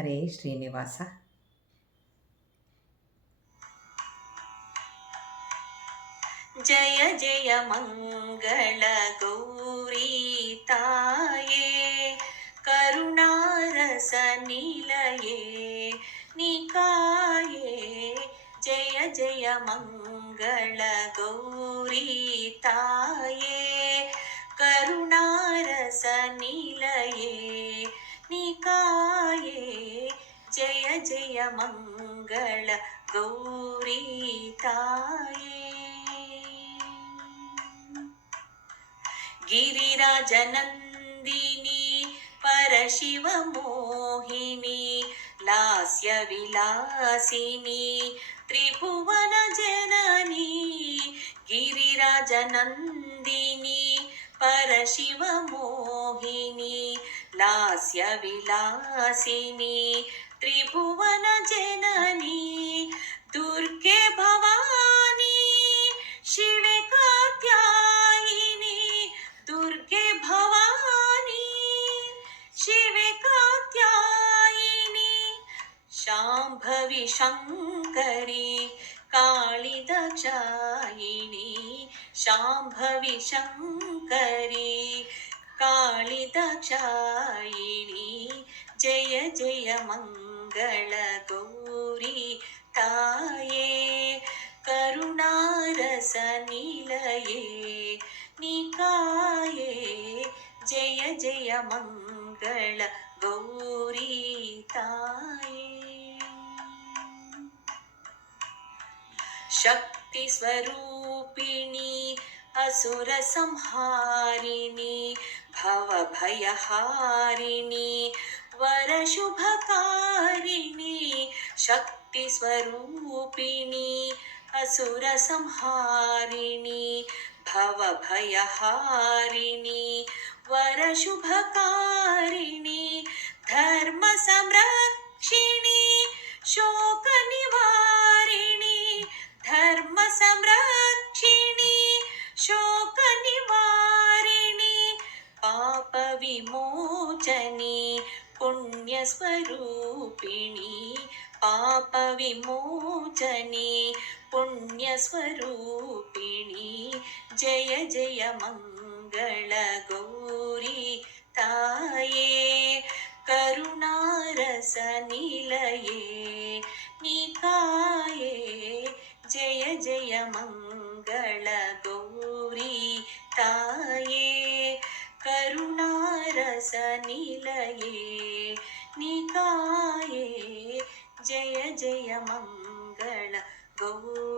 हरे श्रीनिवास जय जय मङ्गल गौरीताये करुणारसनिलये निकाये जय जय मङ्गल गौरीता मङ्गल गौरीताये गिरिराजनन्दिनी परशिवमोहिनी लास्य विलासिनी त्रिभुवनजननी परशिव परशिवमोहिनी लास्य विलासिनी त्रिभुवन जननी दुर्गे भवानी शिवे कात्यायिनी दुर्गे भवानी शिवे कात्यायिनी शाम्भवि शङ्करी कालिदचायिनी शाम्भवि शङ्करी काळिदक्षायिणि जय जय मङ्गल गौरि ताये करुणारसनिलये निकाये जय जय मङ्गल गौरि ताये शक्तिस्वरूपिणी असुर संहारिणी भवभयहारिणी वरशुभकारिणी शक्ति स्वरूपिणी असुर संहारिणी भवभयहारिणी वरशुभकारिणी धर्म संरक्षिणी शोक रूपिणी पापविमोचनी पुण्यस्वरूपिणी जय जयमङ्गलगौरि ताये करुणारसनिलये निकाये जय जय मङ्गळगौरि ताये करुणारसनिलये निका ಮಂಗಳ ಗೌ